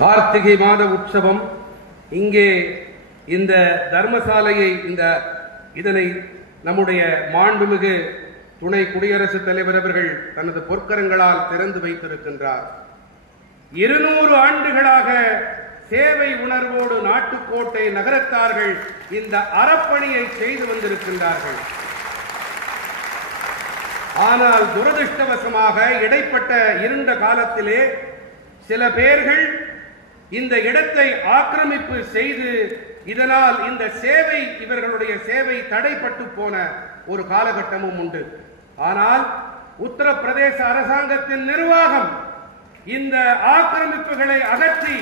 கார்த்திகை மாத உற்சவம். இங்கே இந்த தர்மசாலையை இதனை நம்முடைய மாண்புமிகு துணை குடியரசுத் தலைவர் அவர்கள் தனது பொற்கரங்களால் திறந்து வைத்திருக்கின்றார். 200 ஆண்டுகளாக சேவை உணர்வோடு நாட்டுக்கோட்டை நகரத்தார்கள் இந்த அறப்பணியை செய்து வந்திருக்கின்றார்கள். ஆனால் துரதிருஷ்டவசமாக இடைப்பட்ட இருண்ட காலத்திலே சில பேர்கள் இந்த இடத்தை ஆக்கிரமிப்பு செய்து இதனால் இந்த சேவை இவர்களுடைய சேவை தடைப்பட்டு போன ஒரு காலகட்டமும் உண்டு. ஆனால் உத்தரப்பிரதேச அரசாங்கத்தின் நிர்வாகம் இந்த ஆக்கிரமிப்புகளை அகற்றி